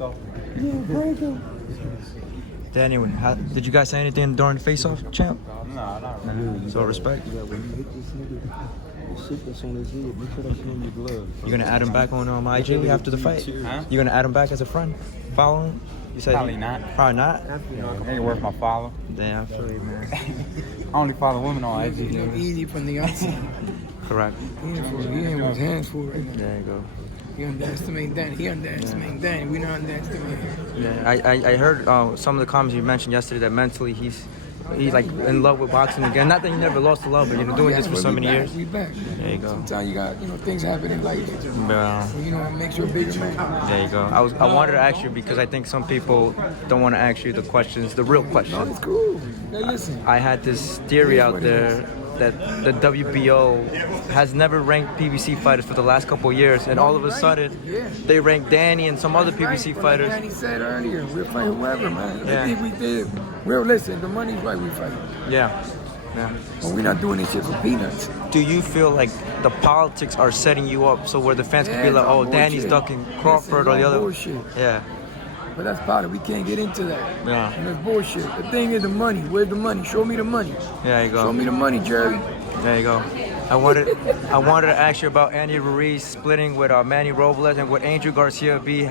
Yeah, break him. Danny, did you guys say anything during the face-off, champ? Nah, not really. So respect. Yeah, when you hit this nigga, the shit that's on his head, make sure that's on your glove. You gonna add him back on IG after the fight? Huh? You gonna add him back as a friend? Follow him? You said Probably not. Probably not? Ain't worth my follow. Damn, I feel you, man. I only follow women on IG. It's not easy from the outside. Correct. He ain't with his hands full right now. There you go. He underestimating Danny. He underestimating Danny. We not underestimating him. Yeah, I heard some of the comments you mentioned yesterday that mentally he's like in love with boxing again. Not that he never lost the love, but doing this for so many years. We back. There you go. Sometimes you got things happen in life. Yeah. So, it makes you a bigger man. There you go. I wanted to ask you because I think some people don't want to ask you the questions, the real No, questions. it's cool. Hey, listen. I had this theory out there that the WBO has never ranked PBC fighters for the last couple of years, and all of a sudden they ranked Danny and some other PBC fighters. Like Danny said earlier, we'll fight whoever, man. Yeah. I think we did. Listen, the money's right, we fight. Yeah. But we're not doing this shit for peanuts. Do you feel like the politics are setting you up so where the fans can be like, oh, Danny's ducking Crawford or the other? Bullshit. Yeah. But that's part of it. We can't get into that. Yeah. And that's bullshit. The thing is the money. Where's the money? Show me the money. There you go. Show me the money, Jerry. There you go. I wanted to ask you about Andy Ruiz splitting with Manny Robles, and would Angel Garcia be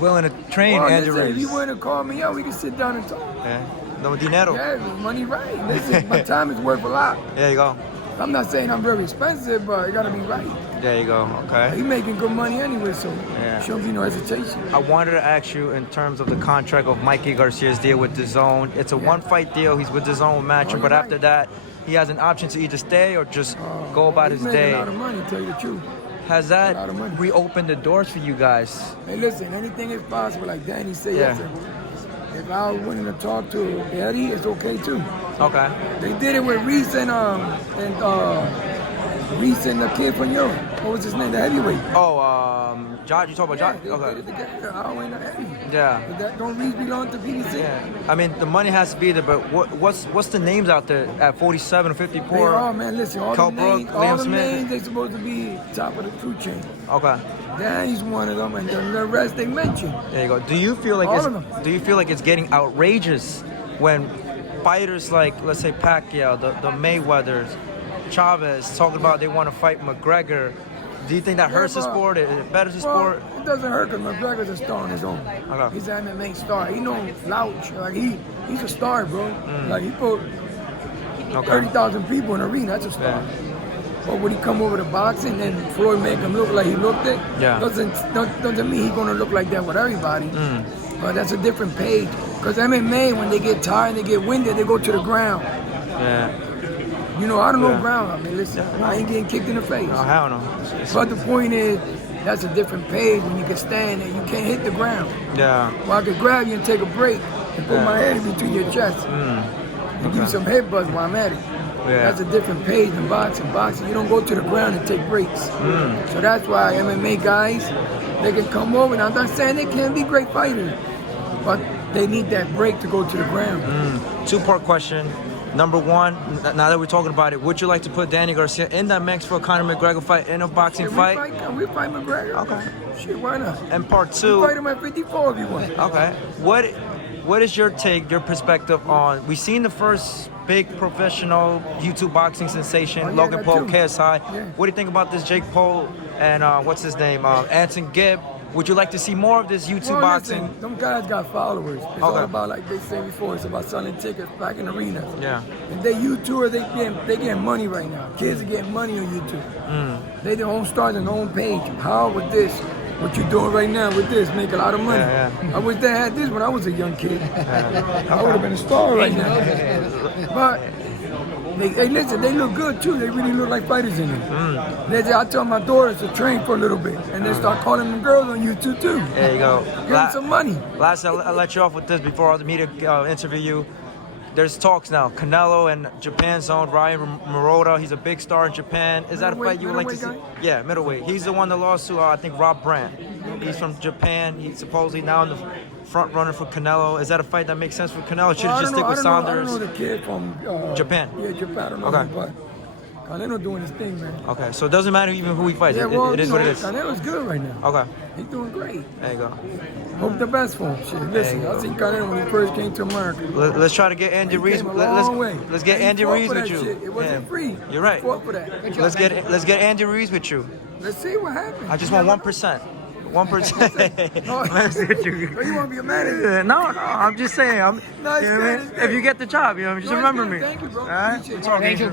willing to train Andy listen, Ruiz? if you want to call me out, we can sit down and talk. Yeah. No dinero. Yeah, money right. Listen, my time is worth a lot. There you go. I'm not saying I'm very expensive, but it gotta be right. There you go. Okay. He making good money anyway, so Yeah. shouldn't be no hesitation. I wanted to ask you in terms of the contract of Mikey Garcia's deal with DAZN. It's a one-fight deal. He's with DAZN with Matchroom, but after that, he has an option to either stay or just go about his He's day. making a lot of money, tell you the truth. Has A lot that of money. reopened the doors for you guys? Hey, listen, anything is possible. Like Danny said Yeah. yesterday. If I was willing to talk to Eddie, it's okay too. Okay. They did it with Reese and the kid from Europe. What was his name? The heavyweight. Oh, Josh, you talking about Josh? They Okay. did it together. I went to Eddie. Yeah. But that don't Reese belong to PBC? Yeah. I mean, the money has to be there, but what's the names out there at 47 or 54? They are, man. Listen, all Cal the names, Brook, all Liam the Smith. names, they supposed to be top of the food chain. Okay. Danny's one of them, and the rest they mentioned. There you go. Do you feel like All of them. it's getting outrageous when fighters like, let's say, Pacquiao, the Mayweathers, Chavez talking about they want to fight McGregor? Do you think that hurts the sport? It betters the sport? It doesn't hurt because McGregor's a star on his own. Okay. He's an MMA star. He don't slouch. Like he's a star, bro. Like he put 30,000 people in the arena. That's a star. Yeah. But when he come over to boxing and Floyd make him look like he looked it, doesn't mean he's gonna look like that with everybody. But that's a different page. Because MMA, when they get tired and they get winded, they go to the ground. Yeah. I don't know ground. I mean, listen, I ain't getting kicked in the face. Oh, hell no. But the point is, that's a different page when you can stand and you can't hit the ground. Yeah. Well, I could grab you and take a break and put my head in between your chest and give you some head buzz while I'm at it. Yeah. That's a different page than boxing. Boxing, you don't go to the ground and take breaks. So that's why MMA guys, they can come over. And I'm not saying they can't be great fighters, but they need that break to go to the ground. Two-part question. Number one, now that we're talking about it, would you like to put Danny Garcia in that mix for a Conor McGregor fight, in a boxing fight? We fight McGregor. Okay. Shit, why not? And part We two. fight him at 54 if you want. Okay. What is your take, your perspective on? We've seen the first big professional YouTube boxing sensation, Logan Paul, KSI. Yeah. What do you think about this Jake Paul and what's his name, Anson Gibb? Would you like to see more of this YouTube boxing? Listen, them guys got followers. It's all about, like they said before, it's about selling tickets back in arenas. Yeah. And they YouTubers, they getting money right now. Kids are getting money on YouTube. They their own stars and their own page. How with this? What you doing right now with this? Make a lot of money. Yeah. I wish they had this when I was a young kid. I would have been a star right now. But hey, listen, they look good too. They really look like fighters in it. I tell my daughters to train for a little bit, and then start calling them girls on YouTube too. There you go. Give them some money. Last, I'll let you off with this before the media interview you. There's talks now. Canelo and Japan zone. Ryan Murata, he's a big star in Japan. Is that a fight you would like to see? Yeah, middleweight. He's the one that lost to, I think, Rob Brandt. He's from Japan. He's supposedly now in the front runner for Canelo. Is that a fight that makes sense for Canelo? Should he just stick with Saunders? I don't know the kid from Japan. Yeah, Japan. I don't know him, but Canelo doing his thing, man. Okay, so it doesn't matter even who he fights. Yeah, well, it is what it is. Canelo's good right now. Okay, He's doing great. there you go. Hope the best for him. Shit, listen, I seen Canelo when he first came to America. Let's try to get Andy Ruiz. Came a long way. Let's get And he Andy fought Ruiz for with that you. shit. It wasn't free. You're right. He fought for that. Let's get Andy Ruiz with you. Let's see what happens. I just want 1%. 1%. No, Let's get you. you want to be a manager? No, I'm just saying. No, it's good, it's good. If you get the job, just No, it's remember good. me. Thank you, bro. All right? Appreciate it. Talk, Angel.